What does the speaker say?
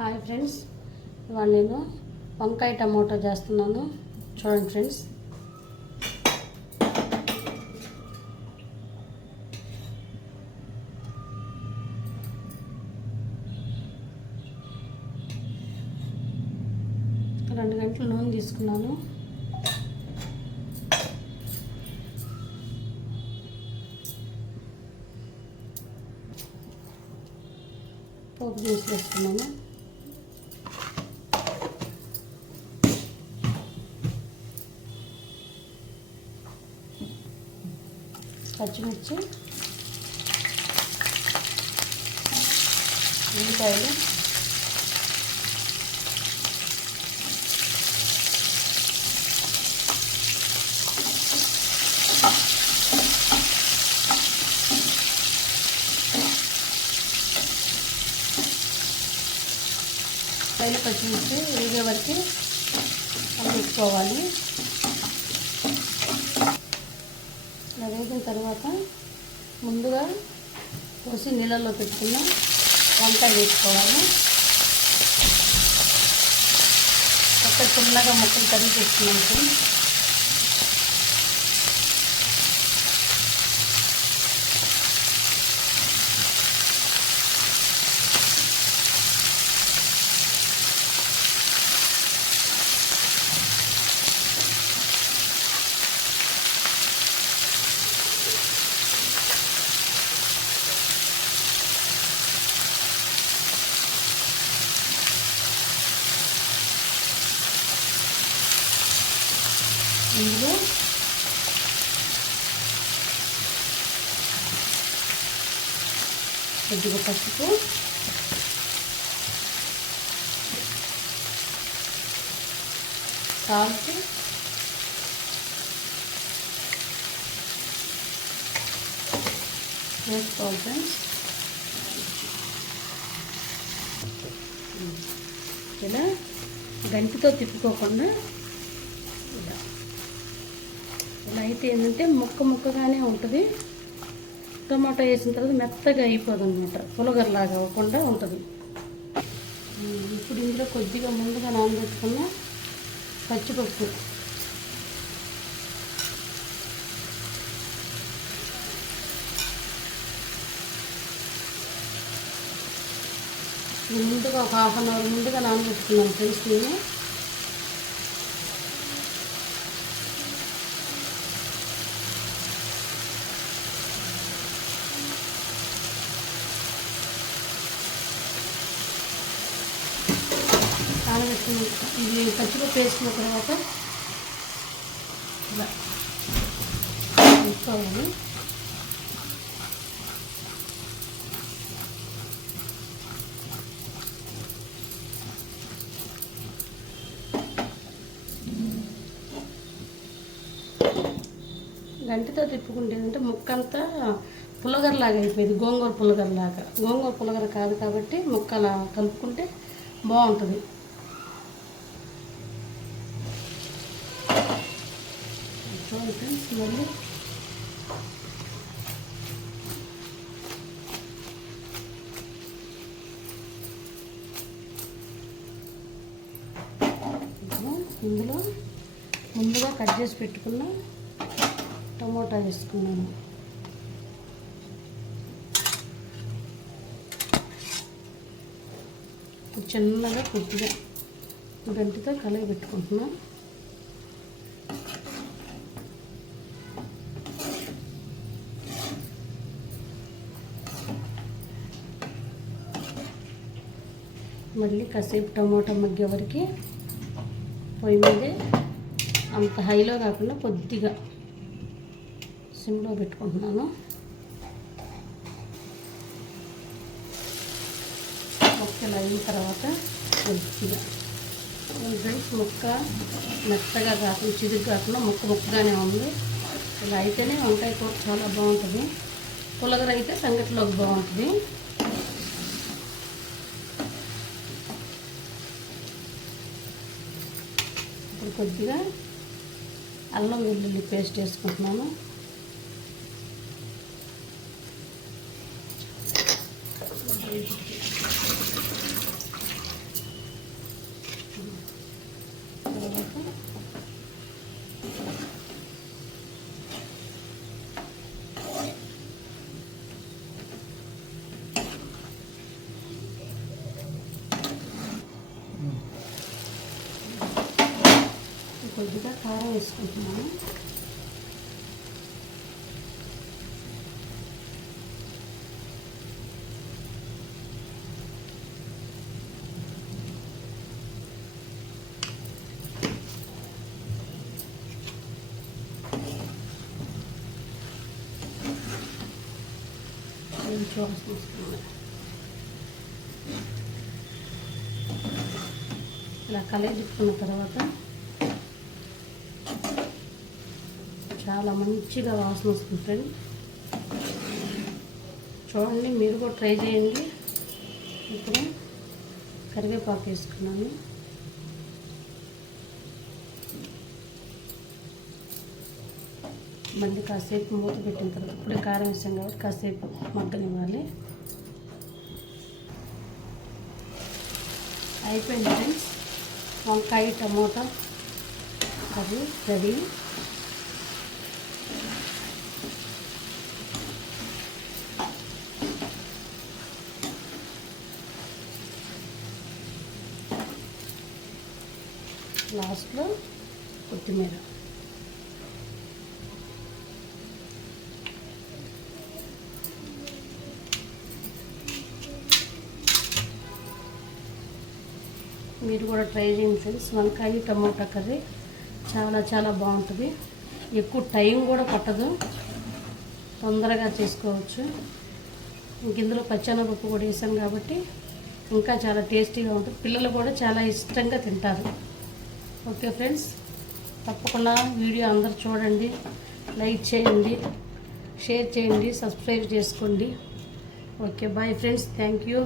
Hi friends, ఇవాళ నేను వంకాయ టమాటో చేస్తున్నాను. చూడండి ఫ్రెండ్స్. రెండు గంటలు నూనె తీసుకున్నాను. పోపు దినుసులు వేసుకున్నాను. పచ్చిమిర్చి, ఉల్లిపాయలు, పచ్చిమిర్చి వేగే వరకు వేసుకోవాలి. ఇలా వేగిన తర్వాత ముందుగా పోసి నీళ్ళల్లో పెట్టుకున్న వంకాయ వేసుకోవాలి. ఒక చిన్నగా ముక్కలు తరిగి పెట్టుకున్నాను. ఇందులో కొద్దిగా పసుపు, సాల్ట్, వేసుకోవాలి ఫ్రెండ్స్. ఇలా గంటితో తిప్పుకోకుండా ఇలా అయితే ఏంటంటే ముక్కగానే ఉంటుంది. టమాటో వేసిన తర్వాత మెత్తగా అయిపోదు అనమాట, పులగరలాగా అవ్వకుండా ఉంటుంది. ఇప్పుడు ఇందులో కొద్దిగా ముందుగా నానబెట్టుకున్న పచ్చిపప్పు, ముందుగా ఒక హాఫ్ అన్ అవర్ ముందుగా నానబెట్టుకున్నాను ఫ్రెండ్స్. నేను నానబెట్టుకుని ఇది పచ్చిపప్పు వేసుకున్న తర్వాత ఇలా వేసుకోవాలి. గంటితో తిప్పుకుంటేదంటే ముక్కంతా పులగరలాగా అయిపోయింది, గోంగూర పులగరలాగా. గోంగూర పులగర కాదు కాబట్టి ముక్క అలా కలుపుకుంటే బాగుంటుంది. చూడండి ఫ్రెండ్స్, మళ్ళీ ఇందులో ముందుగా కట్ చేసి పెట్టుకున్న టమోటా వేసుకున్నాను. చిన్నగా కొద్దిగా గంటితో కలిగి పెట్టుకుంటున్నాను. మళ్ళీ కాసేపు టమాటా మగ్గే వరకు పొయ్యి మీదే, అంత హైలో కాకుండా కొద్దిగా సిమ్లో పెట్టుకుంటున్నాను. ముక్కలు అయిన తర్వాత కొద్దిగా ఫ్రెండ్స్, ముక్క మెత్తగా కాకుండా చిరుగు కాకుండా ముక్కగానే ఉంది. ఇలా అయితేనే వంకాయ కూర చాలా బాగుంటుంది. పులగర అయితే సంగటిలోకి బాగుంటుంది. ఇప్పుడు కొద్దిగా అల్లం వెల్లుల్లి పేస్ట్ వేసుకుంటున్నాను. కొద్దిగా కారం వేసుకుంటున్నాను. ఇలా కలయిపుకున్న తర్వాత చాలా మంచిగా వాసన వస్తుంటుంది. చూడండి, మీరు కూడా ట్రై చేయండి. ఇప్పుడు కరివేపాకు వేసుకున్నాను. మళ్ళీ కాసేపు మూత పెట్టిన తర్వాత ఇప్పుడే కారం వేసాం కాబట్టి కాసేపు మగ్గనివ్వాలి. అయిపోయింది ఫ్రెండ్స్, వంకాయ టమోటా కర్రీ రెడీ. లాస్ట్లో కొత్తిమీర. మీరు కూడా ట్రై చేయండి ఫ్రెండ్స్. వంకాయ టమోటా కర్రీ చాలా బాగుంటుంది. ఎక్కువ టైం కూడా పట్టదు, తొందరగా చేసుకోవచ్చు. ఇందులో పచ్చెనపప్పు కూడా వేసాం కాబట్టి ఇంకా చాలా టేస్టీగా ఉంటుంది. పిల్లలు కూడా చాలా ఇష్టంగా తింటారు. ఓకే ఫ్రెండ్స్, తప్పకుండా వీడియో అందరు చూడండి, లైక్ చేయండి, షేర్ చేయండి, సబ్స్క్రైబ్ చేసుకోండి. Okay, bye friends, thank you.